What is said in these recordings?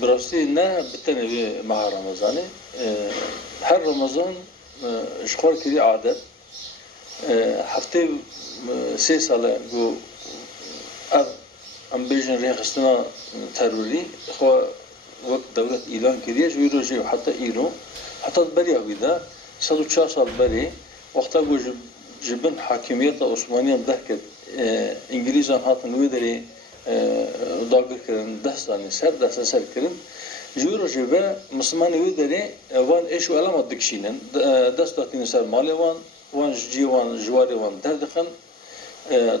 براستی نه بتنوی مع رمضاني هر رمضان اشخار كري عادة هفته 3 ساله جو ام بيجن ريخستنا تروري خو وقت دولة إيران كريش ويروجي حتى إيران حتى بريا ويدا 104 سال بري وقتا جو جبن حاكمية عثمانية دهكت إنجليزان هاتن ويدري داغر كرن 10 سال سر كرن جوروجي با مسلمان ويدري وان ايشو علامة دكشينن دستاتين سر مالي وان جي وان جواري وان دردخن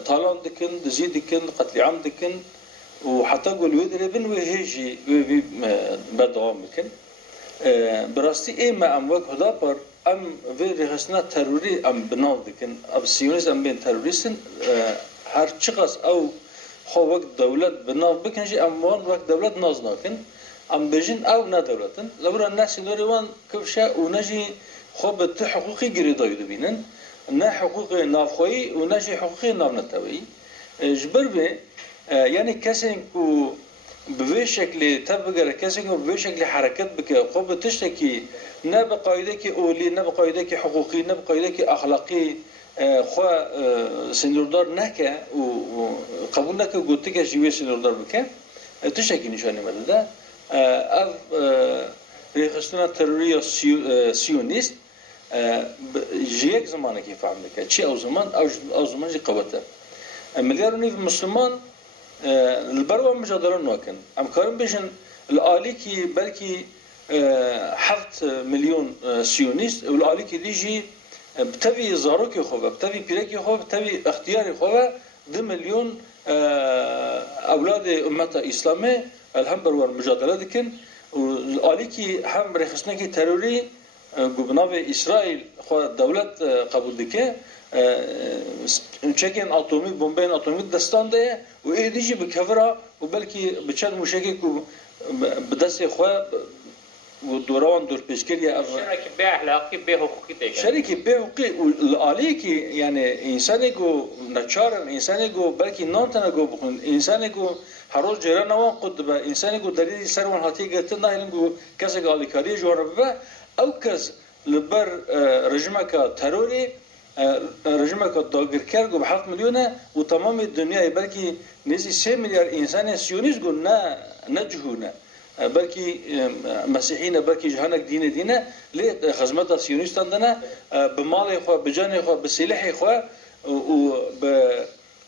طالان دكن دزي دكن قتل عام دكن وحتى قول ويدري بن وهيجي بدوام بكن براستي ايه ما ام وك هدابر ام في رخصنا تروري ام بناو دكن اب سيونيز ام بين تروريستن هر چقاس او خو وقت دولت بناو بكنجي ام وان وقت دولت نازناكن ام بجن او نا دولتن لبرا الناس اللي وان كفشا ونجي خو بت حقوقي جريداي دبينن نا حقوقي نافخوي ونجي حقوقي نافنتوي جبر به يعني كسن كو بوي شكل تبقى كسن كو بوي شكل حركات بك خو بتشتكي نا بقايدك اولي نا بقايدك حقوقي نا بقايدك اخلاقي خو سنوردار نكا وقبولك قلت لك جوي سنوردار بك تشتكي نشاني مدده اف ريخستنا تروريا سيونيست جيك زمانه كيف عملك شيء او زمان جي قوته مليار نيف مسلمان البروا مجادله نوكن ام كارم بيجن الالي كي بلكي 7 مليون سيونيست والالي كي ديجي بتبي زاروكي خو بتبي بيركي خو بتبي اختياري خو 2 مليون اولاد امه اسلامي الهم بروا مجادله دكن والالي كي هم رخصنا كي تروري گوبناوی اسرائیل خو دولت قبول دکه چکن اتمی بمبین اتمی دستان ده و ایدیجی بکفرا و بلکی بچند موشکی کو بدست خو و دوران دور پیشگیری شركه بيع اخلاقي بيع حقوقي ده شركه بيع حقوقي والعالی کی یعنی انسانی کو نچارن انسانی کو بلکی نانتنا کو بخون انسانی کو هر روز جران نوان قد به انسانی کو دلیل سرون هاتی گرتن نه کو کسی که آلیکاری جوره او کس لبر رژیمک تروری رژیمک داغرکر گو 7 میلیونه و تمام دنیا بلکی نزدیک 3 میلیارد انسان سیونیست گو نه جهونه بلکی مسیحیین بلکی جهانک دینه لی خدمت سیونیستان دنه به مال خو به جان خو به سلاح خو و به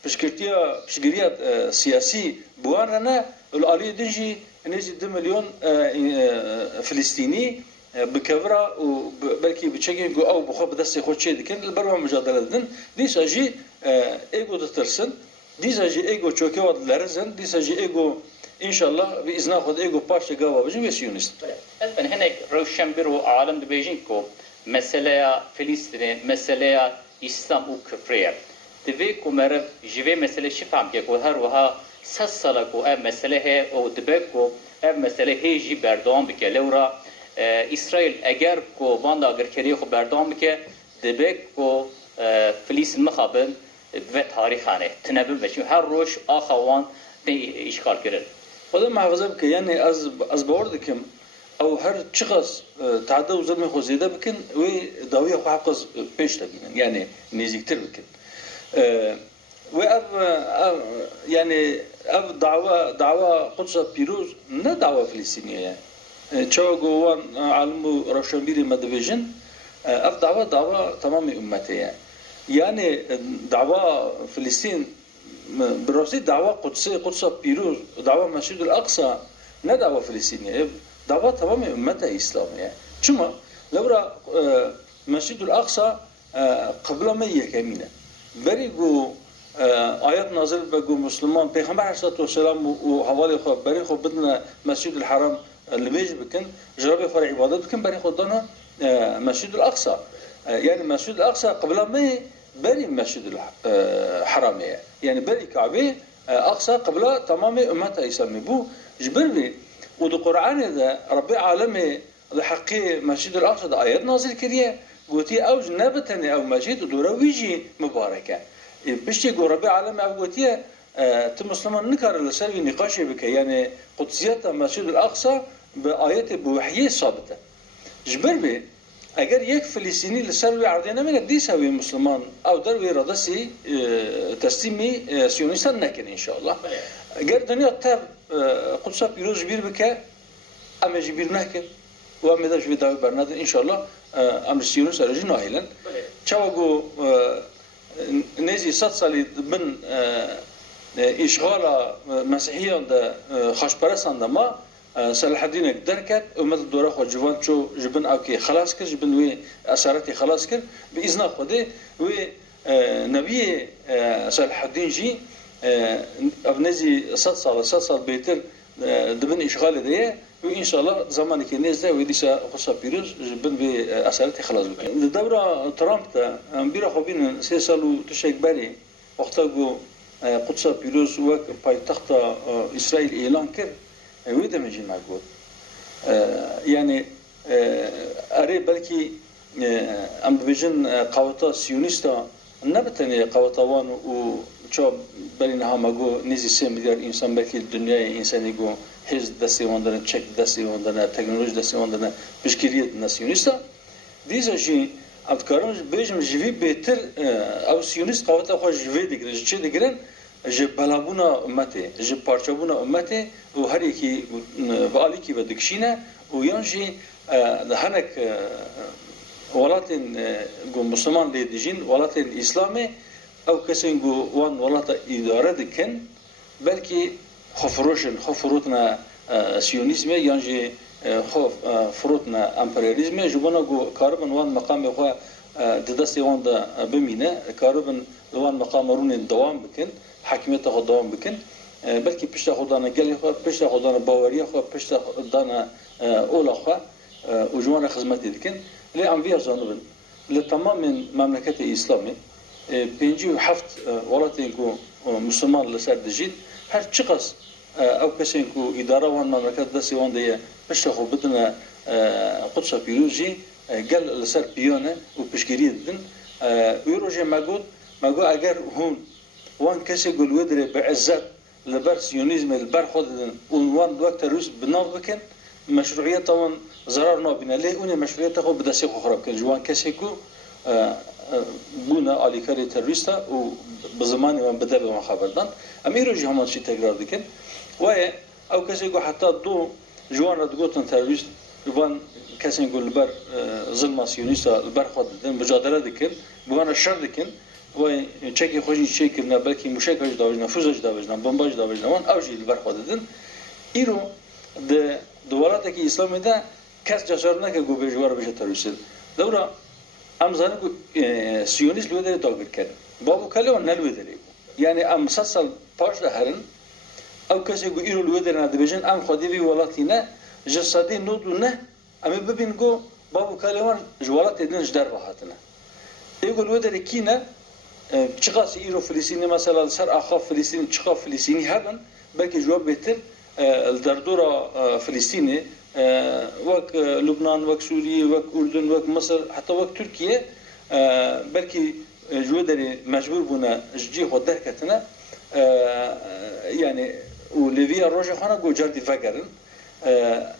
پشگیریات سیاسی بوان نه العالی دنجی نزدیک 2 میلیون فلسطینی بكبرة وبلكي بتشكل جو أو بخوف بدست يخوض شيء لكن البروا مجادلة دين دي ساجي إيجو تترسن دي ساجي إيجو شوكي واد لرزن دي ساجي إيجو إن شاء الله بإذن خد إيجو باش جوا بجي ويسيونست. ألبن هنا روشنبير وعالم دبيجينكو مسألة فلسطين مسألة إسلام وكفرية دبيكو مرف جوي مسألة شفهم كيكو هر وها سالكو أب مسألة هي أو دبيكو أب مسألة هي جي بردوام بكالورا اسرائیل اگر کو باند اگر کری خو بردام که دبک کو فلسطین مخابن و تاریخانه تنبل بشیم هر روش آخوان اشغال کرد خدا محافظه بکن یعنی از باورد کم او هر چقدر تعداد و ظلم خو زیاده بکن و داوی خو حق پیش تگینن یعنی نزدیکتر بکن و یعنی دعوا قدس پیروز نه دعوا فلسطینیه چه گوان علم روشنبیری مدویجن اف دعوا تمام امتیه یعنی دعوا فلسطین براستی دعوا قدس پیروز دعوا مسجد الاقصی نه دعوا فلسطینیه دعوا تمام امت اسلامیه چما لورا مسجد الاقصی قبل ما یکمینه بری گو آیات نازل بگو مسلمان پیغمبر علیه السلام و حوالی خو بری خو بدن مسجد الحرام اللي بيجي بكن جربي خور عبادات بكن بري خدنا مسجد الأقصى يعني مسجد الأقصى قبل ما بري مسجد الحرامية يعني بري كعبة أقصى قبل تمام أمتها يسمي بو جبر بي وده قرآن ده ربي عالمي ده حقي مسجد الأقصى ده آيات نازل كريه قوتي أو جنابتني أو مسجد ودورا ويجي مباركة بشتي قو ربي عالمي أو قوتي تو مسلمان نکاره لسر وی نقاشی بکه یعنی قدسیت مسجد الاقصا به آیت بوحیه ثابته جبر به اگر یک فلسطینی لسر وی عرضه نمینه دیسا وی مسلمان او در وی ردسی تسلیمی سیونیستان نکنه انشاءالله اگر دنیا تر قدسا پیروز جبیر بکه اما جبیر نکن و اما دا جبیر داوی برنادن انشاءالله امر سیونیست ارجی ناهیلن چاوگو نزی 100 سالی من اشغال مسیحیان ده خاشپرستان ده ما صلاح الدین درکت امت دوره خود جوان چو جبن او که خلاص کرد جبن وی اثراتی خلاص کرد به اذن خوده وی نبی صلاح الدین جی او نزی 100 سال بیتر دبن اشغال دیه و ان شاء الله زمانی که نزده و دیسا خصوصا پیروز جبن به اثراتی خلاص بکنه دوره ترامپ ده بیرا خوبین 3 سال و تشک بری وقتا گو قدس پیروز وک پایتخت اسرائیل اعلان کرد ویده میجی مگود یعنی اره بلکی ام ببیجن قوتا سیونیستا نبتنی قوتاوان و چا بلی نها مگو نیزی 3 میلیارد انسان بلکی دنیای انسانی گو هز دستی واندنه چک دستی واندنه تکنولوژی دستی واندنه بشکریت نسیونیستا دیزا جی ابتکارم بیجم جوی بهتر او سیونیست قوتا خواه جوی دیگرن چه دیگرن جه بلابونا امته جه پارچابونا امته و هر یکی بالی کی و دکشینه و یانجی هنک ولاتن گو مسلمان لیدیجین ولاتن اسلامی او کسین گو وان ولات اداره دکن بلکی خفروتنا سیونیسم یانجی خفروتنا امپریالیسم جبونا گو کاربن وان مقام خو ددستی وان دا بمینه کاربن وان مقام رون دوام بکن حاکمیت خود دوام بکن بلکه پشت خودانه گلی خود پشت خودانه باوری خود پشت خودانه اولا خود و جوان خدمتی دکن لی انویا زانوبن لی تمام مملکت اسلامی 57 ولاتی کو مسلمان لسر دجید هر چقدر او کسی کو اداره وان مملکت دستی وان دیه پشت خود بدن قدس پیروزی گل لسر پیانه و پشگیری دن ویروجه مگو اگر هون وان کسی گلوه داره به عزت لبر سیونیزم لبر خودن وان وقت روز بناو بکن مشروعیت وان ضرر نابینه لی اون مشروعیت خود بدستی خود خراب کن جوان کسی کو بونا آلیکاری تروریستا و بزمانی وان بده به ما خبردن امی روزی همان چی تکرار دکن و او کسی کو حتی دو جوان را دگوتن تروریست وان کسی کو لبر ظلم سیونیستا لبر خودن مجادله دکن بوان شر دکن و چکی خوشی چی کردن بلکه مشکلش داشتن فوزش داشتن بمباش داشتن وان اوجی لبر خودن ایرو دولت که اسلامی ده کس جسار نکه گو بجوار بشه تروریست دورا امزانه گو سیونیست لوده داغر کرد بابو کلی و نلوه داره یعنی ام 100 سال پاش ده هرن او کسی گو ایرو لوده نده بجن ام خودی وی ولاتی نه جسادی نودو نه اما ببین گو بابو کلی وان جوالات دنش در راحتنه ایگو لوده داره کی نه چقاس ایرو فلسطینی مثلا سر اخاف فلسطینی چقا فلسطینی هرن بلکه جواب بهتر در دورا فلسطینی وک لبنان وک سوریه وک اردن وک مصر حتی وک ترکیه بلکه جواب داره مجبور بونه جی خود درکتنه یعنی و لیویا روزه خانه گو جردی فکرن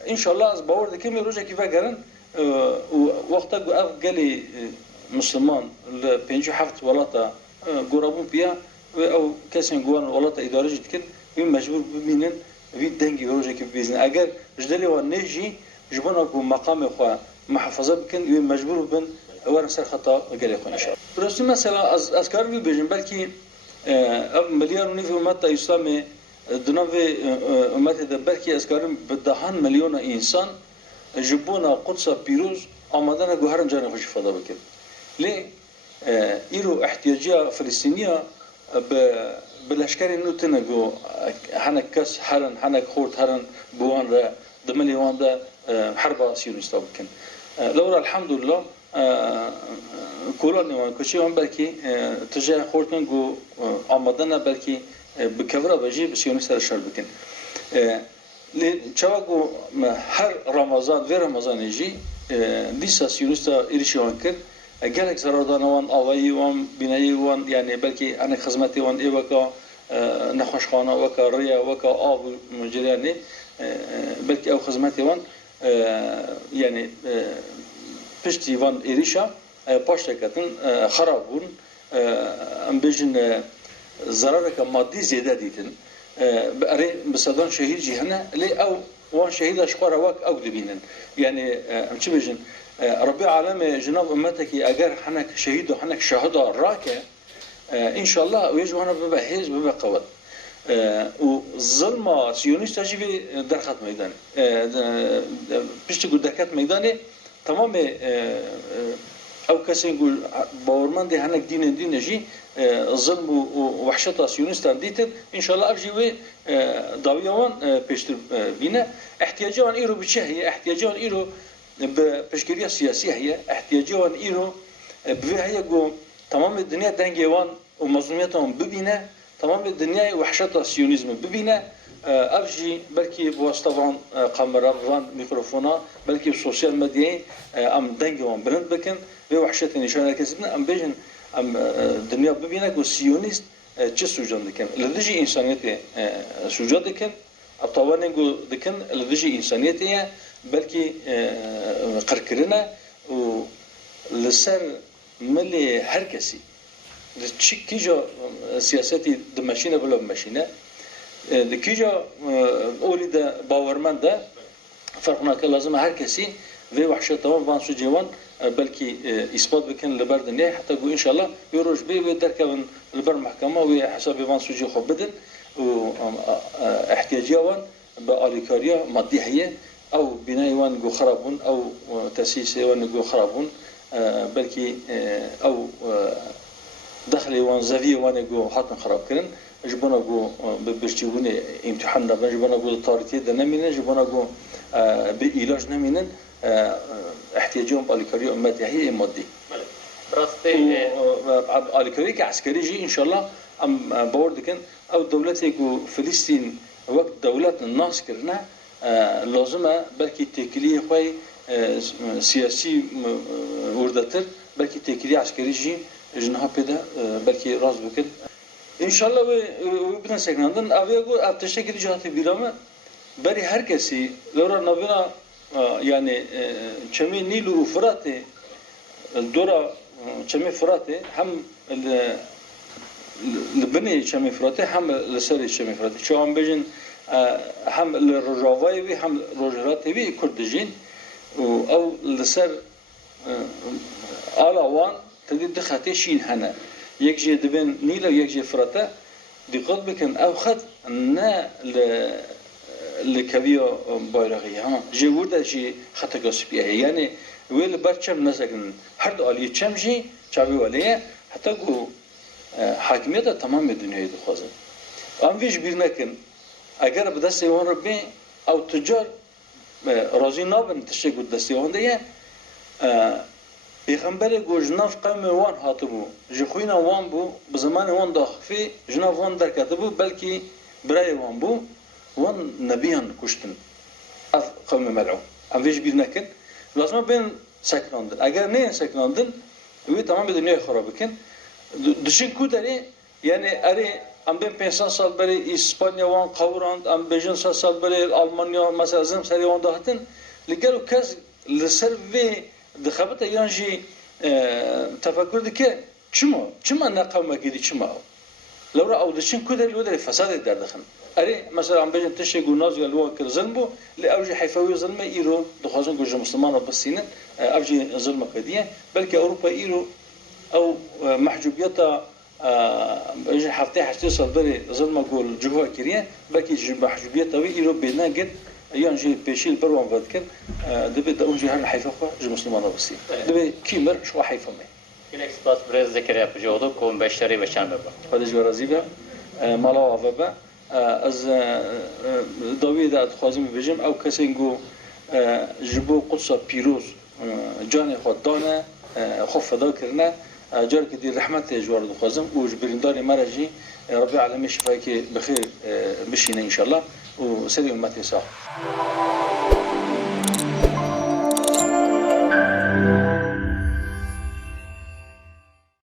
ان شاء الله از باور دکمی روزه کی فکرن و وقتا گو اف گلی مسلمان ل 57 ولاتا قرابون بيا او كاسين جوان ولاتا اداره جد كن وين مجبور ببينن في دنجي روجه كيف بيزن اگر جدلي ونجي جبنا كو مقام خو محافظه بكن وين مجبور بن ورا سر خطا قال اخوان ان شاء الله بس مثلا اذكار في بيجن بلكي مليار ونيف امه اسلامي دنوي امه ده بلكي اذكار بدهان مليون انسان جبونا قدس بيروز آمدن گوهرن جان خوش فدا بکن لی ایرو احتیاجی فلسطینیا بلشکری نوتنه گو هنک کس هرن هنک خورد هرن بوان را دملی وان دا حرب سیونیستا بکن لورا الحمدلله کولانی وان کشی وان بلکی تجاه خوردن گو آمدن بلکی بکورا بجی سیونیستا شر بکن چاگو هر رمضان و رمضان یجی دیسا سیونیستا ایرشیوان کرد گلک زرادان وان آوایی وان بینایی وان یعنی بلکه آن خدمتی وان ایوکا نخوشخانه وکا ریا وکا آب جریانی بلکه او خدمتی وان یعنی پشتی وان ایریشا پاشتکتن خراب بون ام بیجن ضرر که مادی زیاده دیدن برای بسادان شهید جهنه لی او وان شهید اشقار وک او دبینن یعنی ام چی بیجن ربي عالم جناب امتك اگر حنك شهيد وحنك شهداء راكه ان شاء الله ويجوا هنا ببهز ببقوت وظلم سيونيست تجي درخت ميدان بيشتي دركات ميداني تمام او كسي يقول باورمان دي هنك دين جي ظلم ووحشة سيونيست ديتن ان شاء الله ارجي داويوان بيشتر بينا احتياجان ايرو بتشه هي احتياجان ايرو بشكرية سياسية هي احتياجان ايرو بهي جو تمام الدنيا دنجوان ومظلوميتهم ببينا تمام الدنيا وحشة السيونيزم ببينا افجي بلكي بواسطه قمران ميكروفونا بلكي بالسوشيال ميديا ام دنجوان بلند بكن وحشة نشان كسبنا ام بيجن ام الدنيا ببينا جو سيونيست چه سوجان دكن لدجي انسانيتي سوجان دكن الطواني جو دكن لدجي انسانيتي بلكي قركرنا ولسر ملي هركسي كيجا سياساتي دمشينه بلا مشينه كيجا اولي ده باورمن ده فرقنا كان لازم هركسي في وحشه تمام بانسو جوان بلكي اثبات بكن لبردنيه حتى ان شاء الله يروج بي ودركبن لبر محكمه وحساب بانسو جي خبدن واحتياجيا باليكاريا ماديه هي او بناء وان جو خرابون او تاسيس وان جو خرابون بلكي او دخلي وان زافي وانا جو حاطن خراب كرن جبنا جو ببرشتيوني امتحان ده جبنا جو الطارتي ده نمينا جبنا جو بعلاج نمينا احتياجهم بالكاريو امتي هي مادي راستي الكاريو كعسكري جي ان شاء الله ام بوردكن او دولتي جو فلسطين وقت دولة الناس كرنا لازم بلكي تكليه خوي سياسي وردتر بلكي تكليه عسكري جي جنها بده بلكي راز بكن ان شاء الله وبدنا سكناندن ابيغو اتشكل جهات بيرامه بري هر كسي لورا نبينا يعني چمي نيل وفرات الدورة چمي فرات هم البني چمي فرات هم لسري چمي فرات شو عم بيجن هم الرجاوي هم روجرات وي كردجين او لسر آلاوان تدید دخاته شین هنه یک جه دبن نیل و یک جه فراته دقت بکن او خط نه لکویا بایرقی ها جه ورده جه خط گاسپیه یعنی ویل برچم نزگن هر دو آلیه چم جه چاوی والیه حتی گو حاکمیت تمام دنیای دخوازه ام ویش بیر نکن اگر به دست ایوان رو بین او تجار رازی نابن تشه گود دست ایوان دیه پیغمبر گو جناف قوم وان هاتبو جخوینا وان بو بزمان وان داخفی جناف وان درکته بو بلکی برای وان بو وان نبیان کشتن اف قوم ملعون ام ویش بیر نکن لازم بین سکناندن اگر نه سکناندن وی تمام دنیای خراب بکن دشین کو داری یعنی اری ام بین 500 سال بری اسپانیا وان قوراند ام بیجن سال بری آلمانیا مثلا زم سری وان داهتن لگرو کس لسر وی دخبته يانجي تفكر دكه چما نقوم كيدي چما لو را او دشين كده الودر فساد در دخن اري مثلا عم بيجن تشي جوناز يلو كر ظلمو لاوجي حيفوي ظلم ايرو دخازن جوج مسلمان بسين اوجي ظلم كديه بلكي اوروبا ايرو او محجوبيتا اجي حفتي حتى صدري ظلم جول جوا كريه بلكي محجوبيتا وي ايرو بينا جد يانجي بيشيل بروان فاتكن دبي داونجي هر حيفا جو مسلمان بسي دبي كيمر شو حيفا مي Ilek spas brez ذكر yapıcı كون بشتري بشان بابا هذا جوار زيبا مالا وابا از داوود اتخازم بجم او كسينجو جبو قدس بيروز جاني خدانه خوف فدا كرنا جار كدي رحمت جوار دخازم وجبرنداري مرجي ربي العالمين شفايك بخير مشينا ان شاء الله وسلم امتي صح